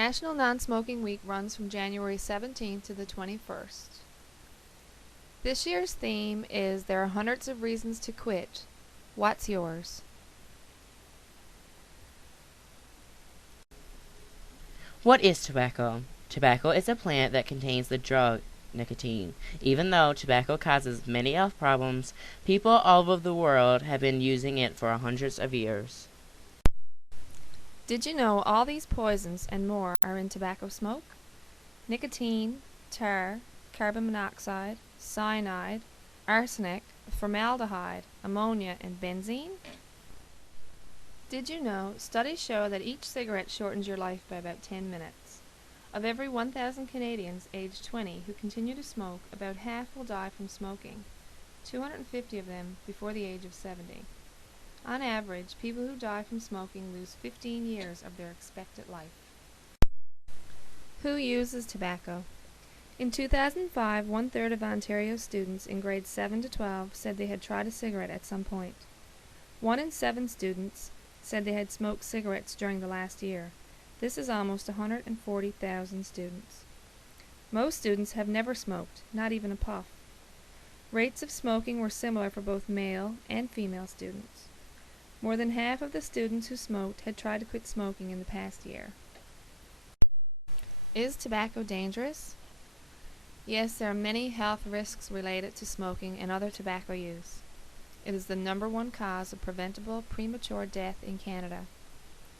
National Non-Smoking Week runs from January 17th to the 21st. This year's theme is There are hundreds of reasons to quit. What's yours? What is tobacco? Tobacco is a plant that contains the drug nicotine. Even though tobacco causes many health problems, people all over the world have been using it for hundreds of years. Did you know all these poisons and more are in tobacco smoke? Nicotine, tar, carbon monoxide, cyanide, arsenic, formaldehyde, ammonia, and benzene? Did you know studies show that each cigarette shortens your life by about 10 minutes? Of every 1,000 Canadians aged 20 who continue to smoke, about half will die from smoking, 250 of them before the age of 70. On average, people who die from smoking lose 15 years of their expected life. Who uses tobacco? In 2005, one-third of Ontario students in grades 7 to 12 said they had tried a cigarette at some point. 1 in 7 students said they had smoked cigarettes during the last year. This is almost 140,000 students. Most students have never smoked, not even a puff. Rates of smoking were similar for both male and female students. More than half of the students who smoked had tried to quit smoking in the past year. Is tobacco dangerous? Yes, there are many health risks related to smoking and other tobacco use. It is the #1 cause of preventable premature death in Canada.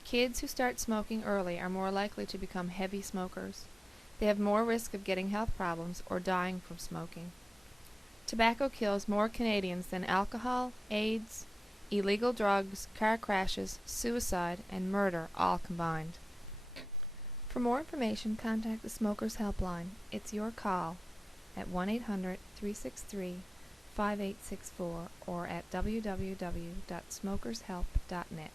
Kids who start smoking early are more likely to become heavy smokers. They have more risk of getting health problems or dying from smoking. Tobacco kills more Canadians than alcohol, AIDS, illegal drugs, car crashes, suicide, and murder all combined. For more information, contact the Smokers Helpline. It's your call at 1-800-363-5864 or at www.smokershelp.net.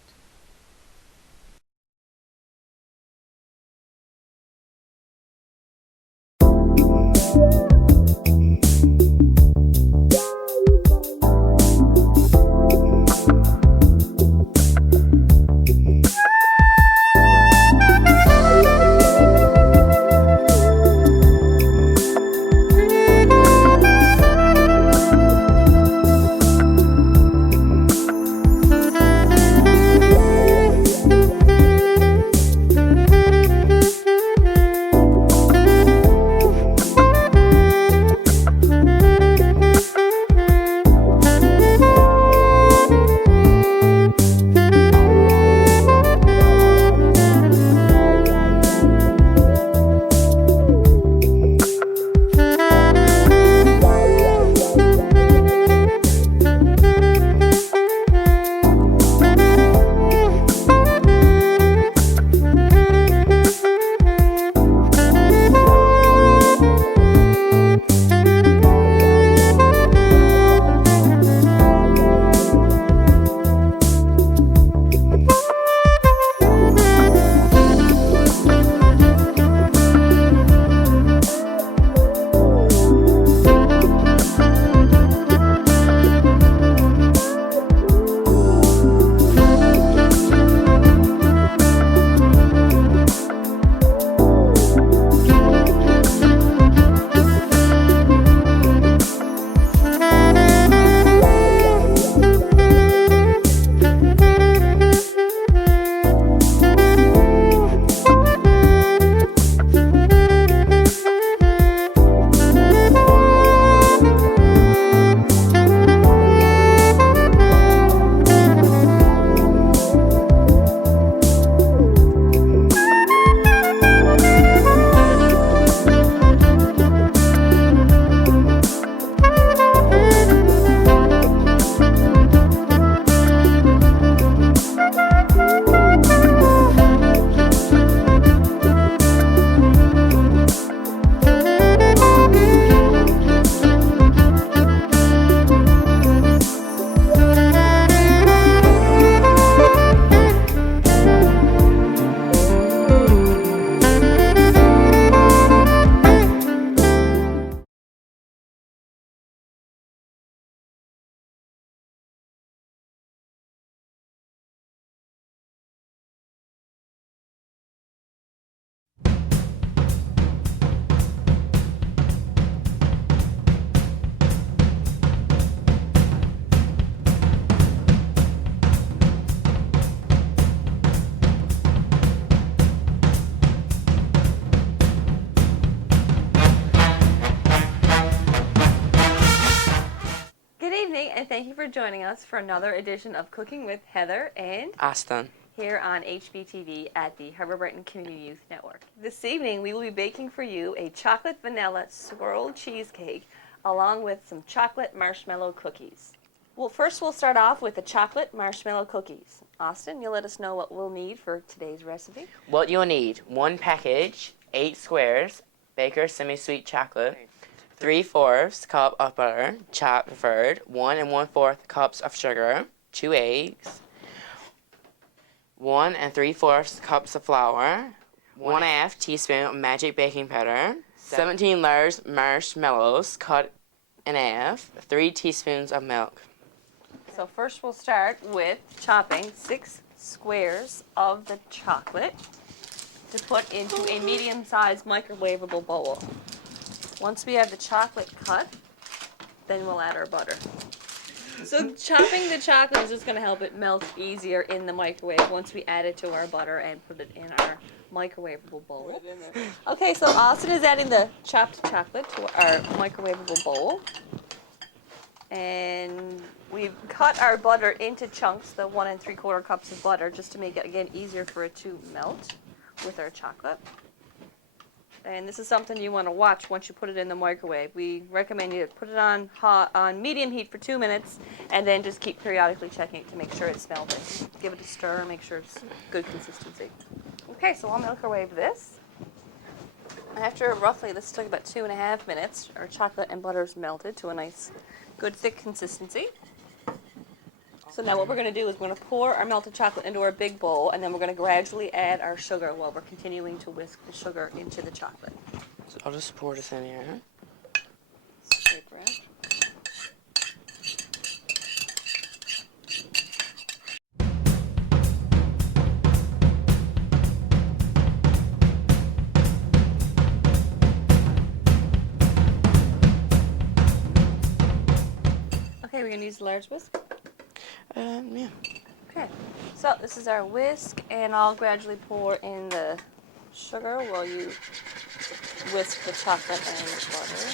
morning, and thank you for joining us for another edition of Cooking with Heather and Aston. here on Hbtv at the Harbor Brighton Community Youth Network. This evening, we will be baking for you a chocolate vanilla swirl cheesecake along with some chocolate marshmallow cookies. Well, first we'll start off with the chocolate marshmallow cookies. Austin, you'll let us know what we'll need for today's recipe. What you'll need: 1 package, 8 squares, Baker's semi-sweet chocolate, 3/4 cup of butter, chopped preferred, 1 1/4 cups of sugar, 2 eggs, 1 3/4 cups of flour, 1/2 teaspoon of magic baking powder, 17 layers marshmallows cut in half, 3 teaspoons of milk. So first we'll start with chopping 6 squares of the chocolate to put into a medium-sized microwavable bowl. Once we have the chocolate cut, then we'll add our butter. So chopping the chocolate is just going to help it melt easier in the microwave once we add it to our butter and put it in our microwavable bowl. Okay, so Austin is adding the chopped chocolate to our microwavable bowl. And we've cut our butter into chunks, the 1 3/4 cups of butter, just to make it, again, easier for it to melt with our chocolate. And this is something you want to watch once you put it in the microwave. We recommend you put it on medium heat for 2 minutes, and then just keep periodically checking it to make sure it's melted. Give it a stir, make sure it's good consistency. Okay, so I'll microwave this. After roughly, this took about 2.5 minutes, our chocolate and butter's melted to a nice, good thick consistency. So now what we're going to do is we're going to pour our melted chocolate into our big bowl, and then we're going to gradually add our sugar while we're continuing to whisk the sugar into the chocolate. So I'll just pour this in here. Scrape around. Okay, we're going to use the large whisk. Yeah. Okay, so this is our whisk, and I'll gradually pour in the sugar while you whisk the chocolate and the butter.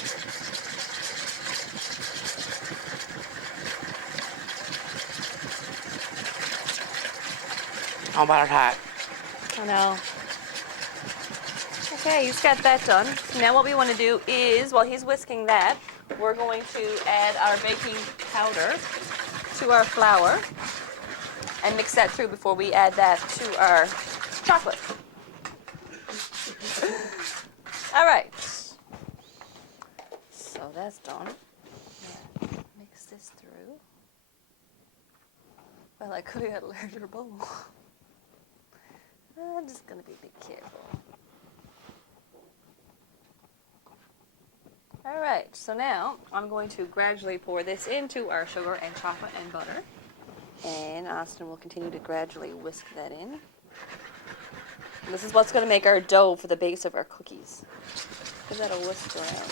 How about hot? I know. Okay, he's got that done. Now what we want to do is, while he's whisking that, we're going to add our baking powder to our flour and mix that through before we add that to our chocolate. All right. So that's done. Now, mix this through. Well, I could have had a larger bowl. I'm just going to be a bit careful. All right, so now I'm going to gradually pour this into our sugar and chocolate and butter. And Austin will continue to gradually whisk that in. And this is what's going to make our dough for the base of our cookies. Give that a whisk around.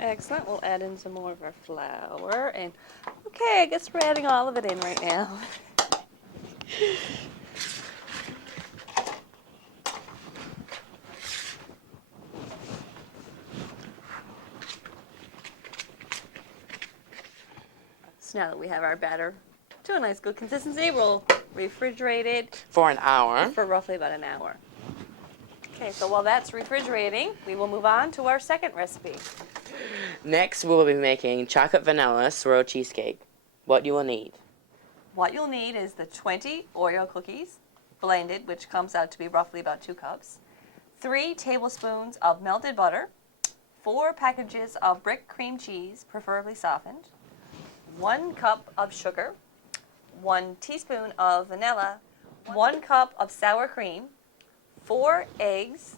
Excellent. We'll add in some more of our flour. And okay, I guess we're adding all of it in right now. So now that we have our batter to a nice good consistency, we'll refrigerate it For an hour. for roughly about an hour. Okay, so while that's refrigerating, we will move on to our second recipe. Next, we will be making chocolate vanilla swirl cheesecake. What you will need: What you'll need is the 20 Oreo cookies, blended, which comes out to be roughly about 2 cups, 3 tablespoons of melted butter, 4 packages of brick cream cheese, preferably softened, 1 cup of sugar, 1 teaspoon of vanilla, 1 cup of sour cream, 4 eggs,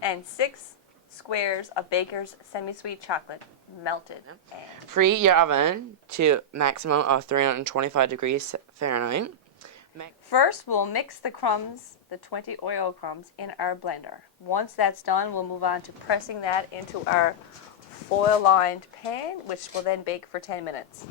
and 6 squares of Baker's semi-sweet chocolate, melted. And preheat your oven to maximum of 325 degrees Fahrenheit. first, we'll mix the crumbs, the 20 Oreo crumbs, in our blender. Once that's done, we'll move on to pressing that into our foil-lined pan, which will then bake for 10 minutes.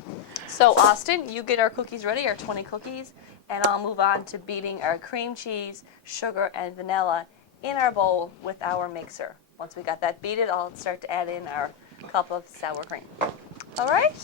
So Austin, you get our cookies ready, our 20 cookies, and I'll move on to beating our cream cheese, sugar, and vanilla in our bowl with our mixer. Once we got that beaten, I'll start to add in our cup of sour cream. All right?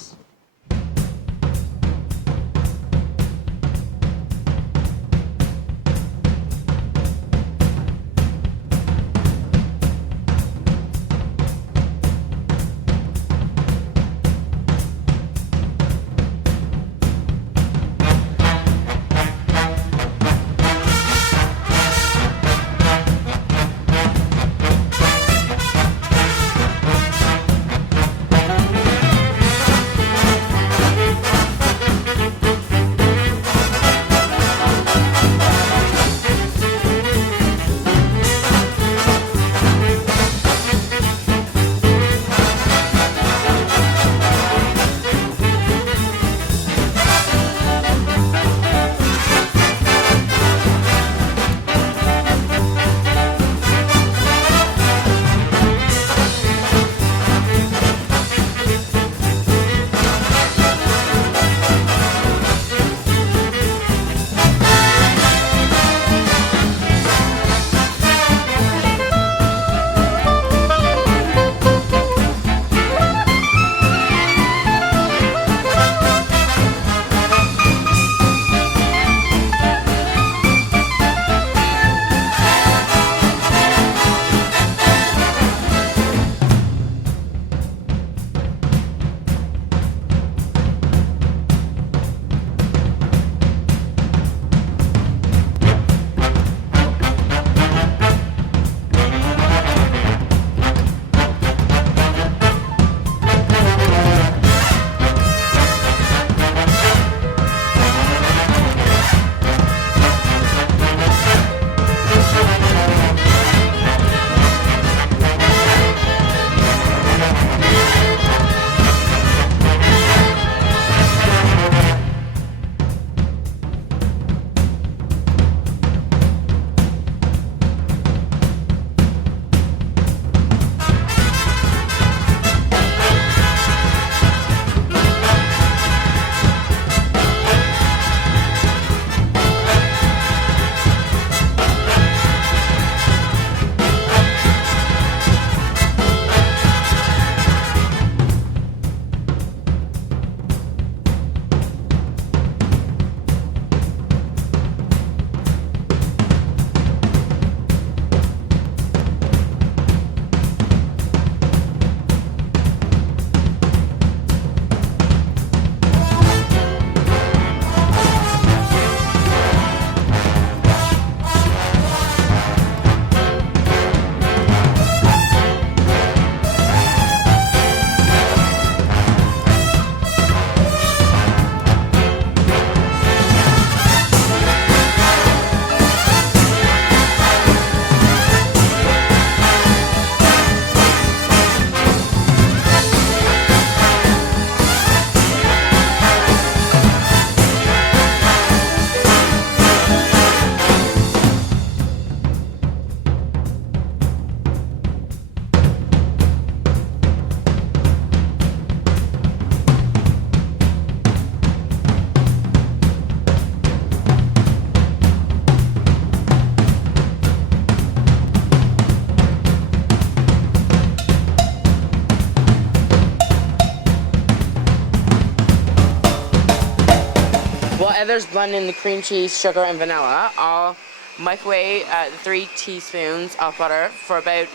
While others blend in the cream cheese, sugar, and vanilla, I'll microwave 3 teaspoons of butter for about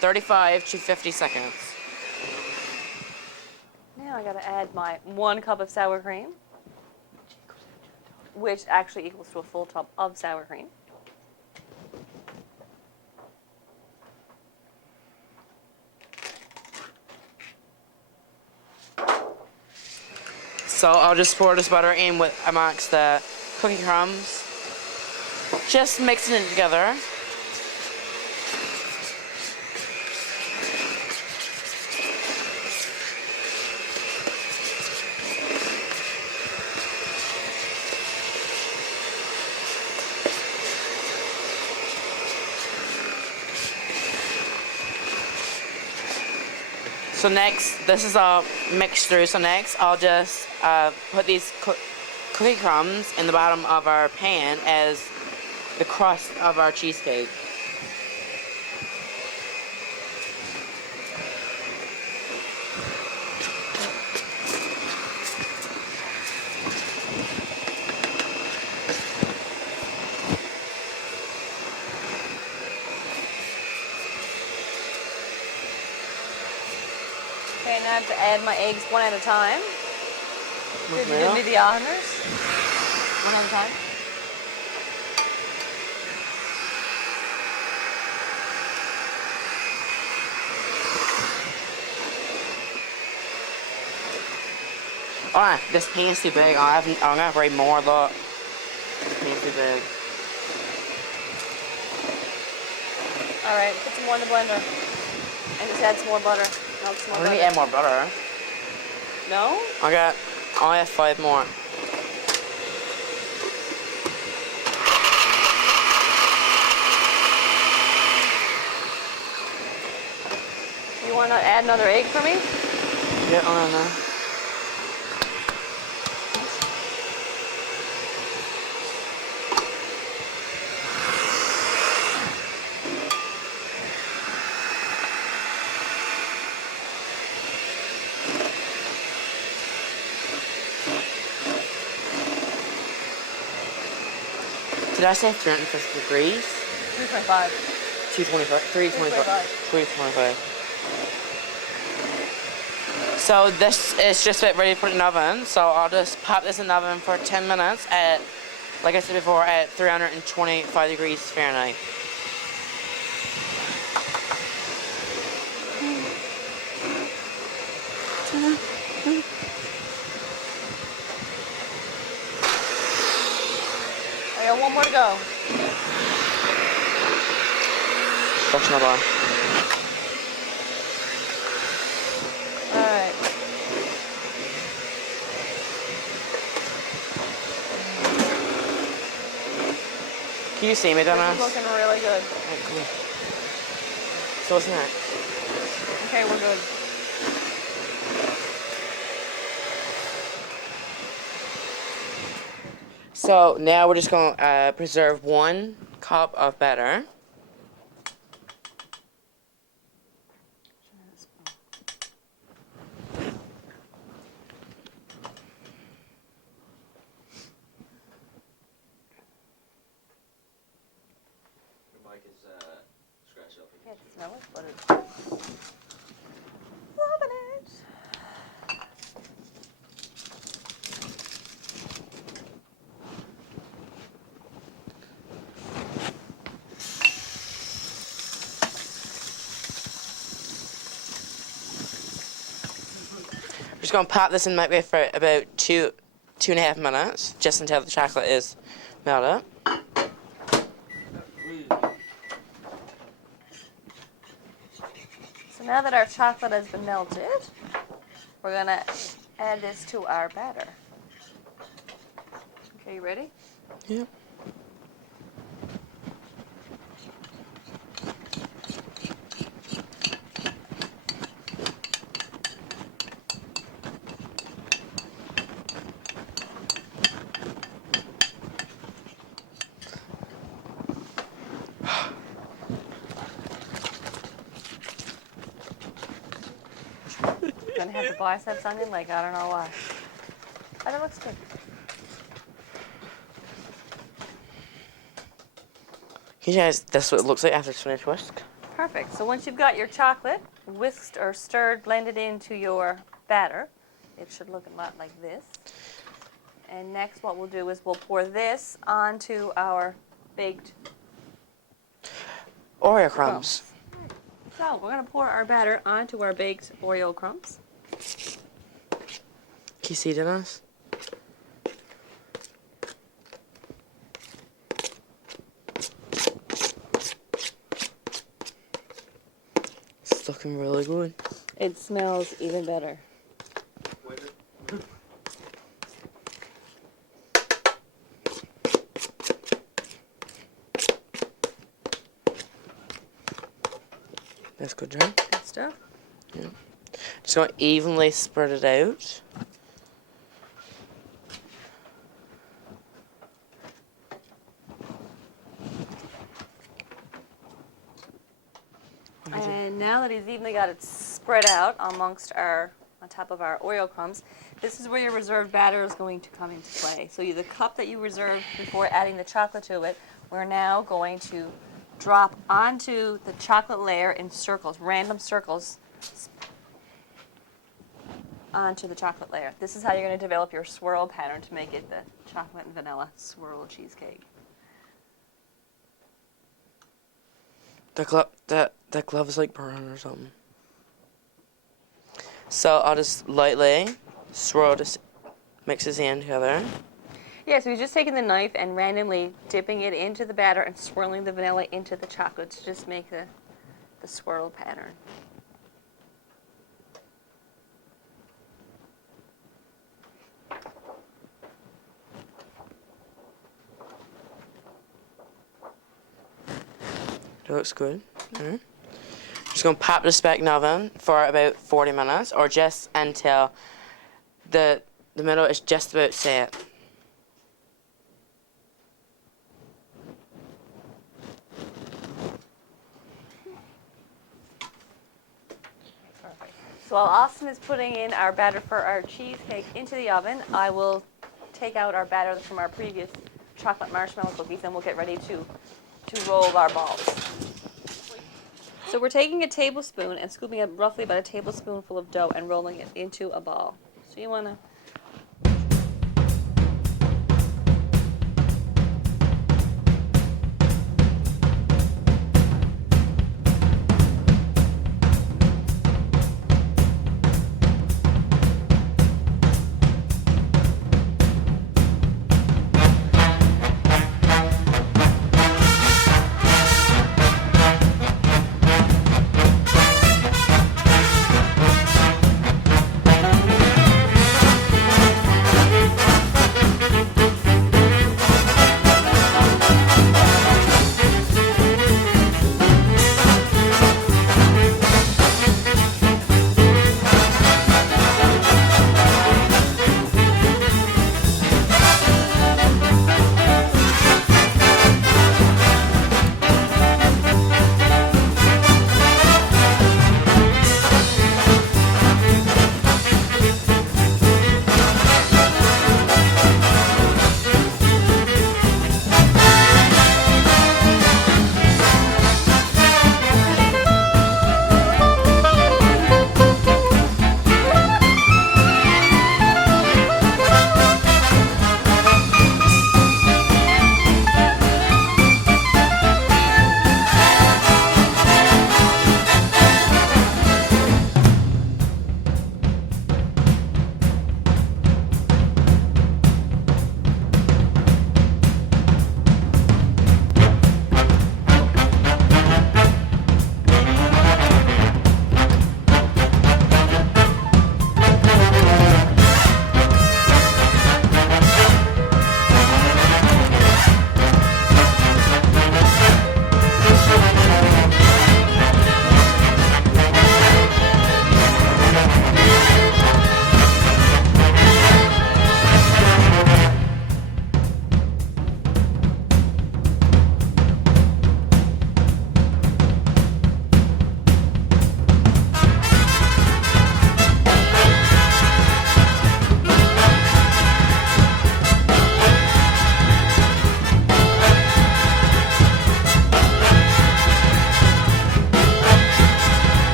35 to 50 seconds. Now I gotta add my 1 cup of sour cream, which actually equals to a full tub of sour cream. So I'll just pour this butter in with amongst the cookie crumbs, just mixing it together. So next, this is all mixed through. So next, I'll just put these cookie crumbs in the bottom of our pan as the crust of our cheesecake. Okay, now I have to add my eggs one at a time. Could you do me the honors? One at a time. Alright, this pan's too big. I'm gonna bring more. Look, this pan's too big. All right, put some more in the blender, and just add some more butter. Melt some more I butter. need to add more butter. No? I only have 5 more. You want to add another egg for me? Yeah, I don't know. Did I say 350 degrees? 3.5. 225, 325, 325. So this is just about ready to put in the oven. So I'll just pop this in the oven for 10 minutes at, like I said before, at 325 degrees Fahrenheit. I got one more to go. Touch my bar. All right. Can you see me, dumbass? This is looking really good. Alright, cool. So what's next? Okay, we're good. So now we're just going to preserve 1 cup of batter. Your mic is scratched up. Yeah, it smells, but it's loving it. We're just going to pop this in the microwave for about 2.5 minutes, just until the chocolate is melted. So now that our chocolate has been melted, we're gonna add this to our batter. Okay, you ready? Yep. Gonna have the biceps onion, like I don't know why. But it looks good. Can you guys, that's what it looks like after it's finished whisk. Perfect. So once you've got your chocolate whisked or stirred, blended into your batter, it should look a lot like this. And next what we'll do is we'll pour this onto our baked Oreo crumbs. So we're going to pour our batter onto our baked Oreo crumbs. Can you see, Dennis? It's looking really good. It smells even better. That's good, right? Good stuff. Yeah. Just going to evenly spread it out. And now that he's evenly got it spread out amongst on top of our Oreo crumbs, this is where your reserved batter is going to come into play. So the cup that you reserved before adding the chocolate to it, we're now going to drop onto the chocolate layer in circles, random circles, onto the chocolate layer. This is how you're going to develop your swirl pattern to make it the chocolate and vanilla swirl cheesecake. That glove is like burning or something. So I'll just lightly swirl, just mix his hand together. Yeah, so he's just taking the knife and randomly dipping it into the batter and swirling the vanilla into the chocolate to just make the swirl pattern. That looks good. Mm-hmm. Just going to pop this back in the oven for about 40 minutes, or just until the middle is just about set. So while Austin is putting in our batter for our cheesecake into the oven, I will take out our batter from our previous chocolate marshmallow cookies and we'll get ready to roll our balls. So we're taking a tablespoon and scooping up roughly about a tablespoonful of dough and rolling it into a ball. So you want to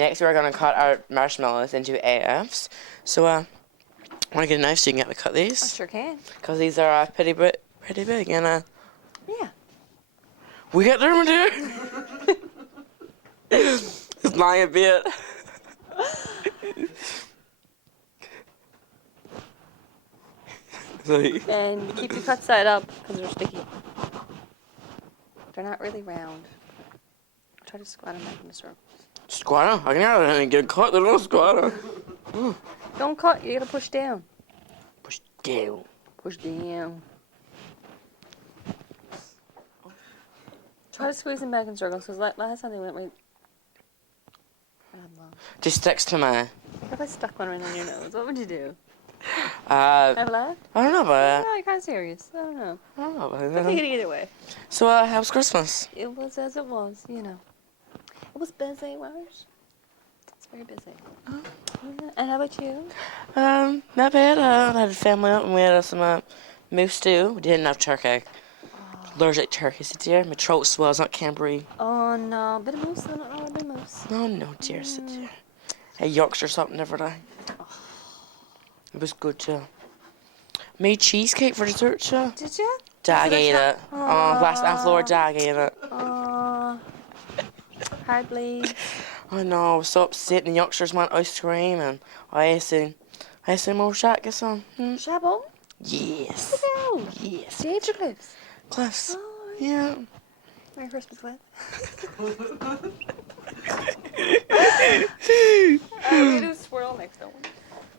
Next, we're going to cut our marshmallows into AFs. So, want to get a knife so you can get to cut I these? sure can. Because these are pretty big, and Yeah. we got them, dear. It's lying a bit. Like, And keep your cut side up because they're sticky. They're not really round. Try to squat them back in the circles. squatter. I can never get caught. There's no squatter. Don't cut. You gotta push down. Push down. Push down. Try to squeeze them back in circles because last time they went right. Just sticks to my. What if I stuck one right on your nose? What would you do? Uh, Have a laugh? I don't know about No, you're kind of serious. I don't know. I don't know about I think that. it either way. So, how was Christmas? It was as it was, you know. It was busy, was. It's very busy. Yeah. And how about you? Not bad. I had a family up and we had some moose stew. We didn't have turkey. Allergic to turkey, sit there. My throat swells, not Camberry. Oh no, bit of moose. I don't know a bit of moose. No, dear, sit there. A Yorkshire something every day. It was good too. Made cheesecake for dessert too. Did you? Dag ate it. Last night floor, Dag ate it. Hard bleed. I know, I was so upset and the Yorkshires want ice cream and I asked him more shot, get some. Shabble? Yes. No. Yes. Dave or Cliffs? Cliffs. Oh, Yeah. Merry Christmas, Cliff. We do swirl next, don't we?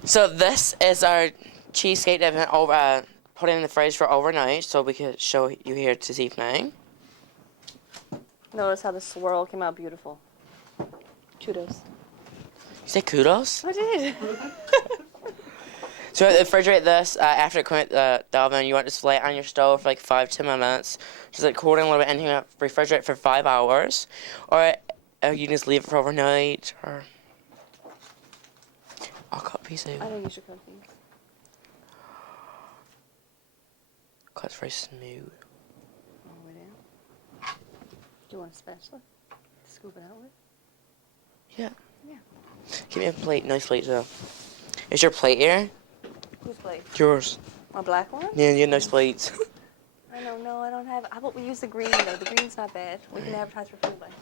So this is our cheesecake that I've been over, put in the fridge for overnight so we could show you here this evening. Notice how the swirl came out beautiful. Kudos. You say kudos? I did. So refrigerate this after it comes out the oven. You want to lay it on your stove for like 5-10 minutes. Just like cool it a little bit and you can refrigerate for 5 hours. Or you can just leave it for overnight. Or I'll cut a piece out. I think you should cook these. Cuts very smooth. All the way down. Do you want a spatula to scoop it out with? Yeah. Yeah. Give me a plate, nice plate too. Is your plate here? Whose plate? Yours. A black one? Yeah, you have nice plates. I don't know. I don't have. How about we use the green though? The green's not bad. We can advertise for Food Land.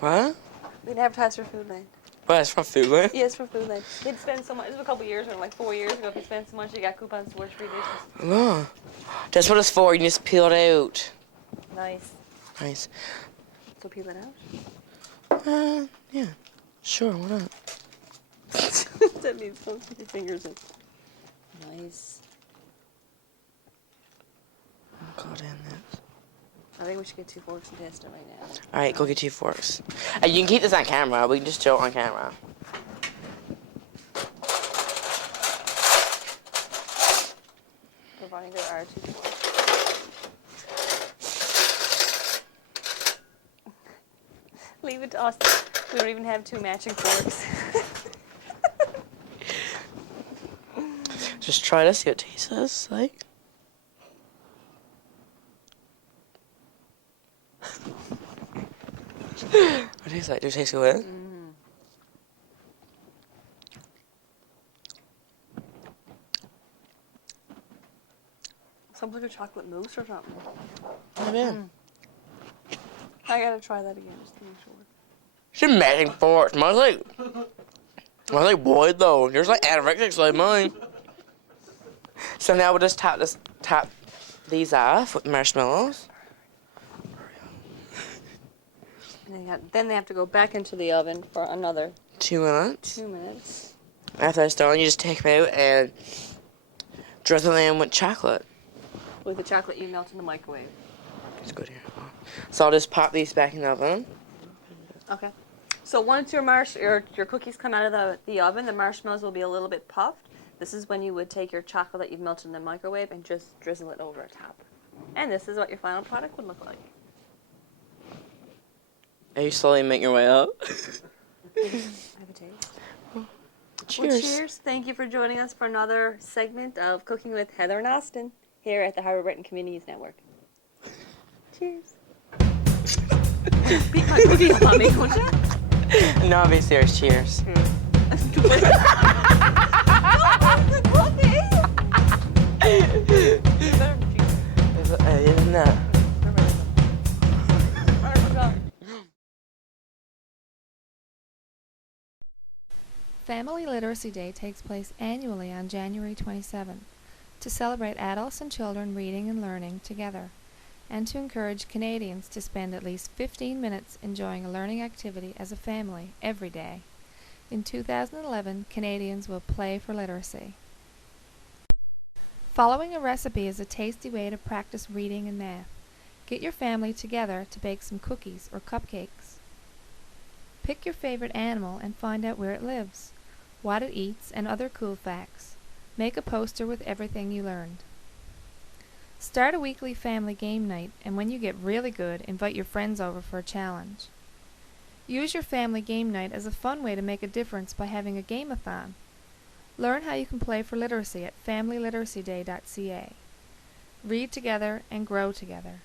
What? We can advertise for Food Land. Well, it's from Foodland. Yes, for Food Land. You'd spend so much. This was a couple years ago, like 4 years ago. If you spend so much, you got coupons towards free dishes. No. That's what it's for. You just peel it out. Nice. Nice. So peel it out. Yeah. Sure, why not? That means don't put your fingers in. Nice. Oh, God, damn that. I think we should get 2 forks and test it right now. Alright, go get 2 forks. You can keep this on camera. We can just show it on camera. Providing there are 2 forks. Leave it to us. We don't even have 2 matching forks. Just try to see what it tastes like. What tastes like? Does it taste good? Something like a chocolate mousse or something. Oh, man. I gotta try that again just to make sure. It's a matching forks. Mine's like wood though. Yours like anorexic like mine. So now we'll just top these off with marshmallows. And then they have to go back into the oven for another 2 minutes. 2 minutes. After that's done, you just take them out and drizzle them with chocolate. With the chocolate you melt in the microwave. It's good here. So I'll just pop these back in the oven. Okay. So once your cookies come out of the oven, the marshmallows will be a little bit puffed. This is when you would take your chocolate that you've melted in the microwave and just drizzle it over top. And this is what your final product would look like. Are you slowly making your way up? Have a taste. Cheers. Well, cheers. Thank you for joining us for another segment of Cooking with Heather and Austin here at the Howard Brighton Communities Network. Cheers. Beat my cookie up on me, won't you? No, be serious. Cheers. Isn't that? Family Literacy Day takes place annually on January 27 to celebrate adults and children reading and learning together, and to encourage Canadians to spend at least 15 minutes enjoying a learning activity as a family every day. In 2011, Canadians will play for literacy. Following a recipe is a tasty way to practice reading and math. Get your family together to bake some cookies or cupcakes. Pick your favorite animal and find out where it lives, what it eats, and other cool facts. Make a poster with everything you learned. Start a weekly family game night, and when you get really good, invite your friends over for a challenge. Use your family game night as a fun way to make a difference by having a game-a-thon. Learn how you can play for literacy at familyliteracyday.ca. Read together and grow together.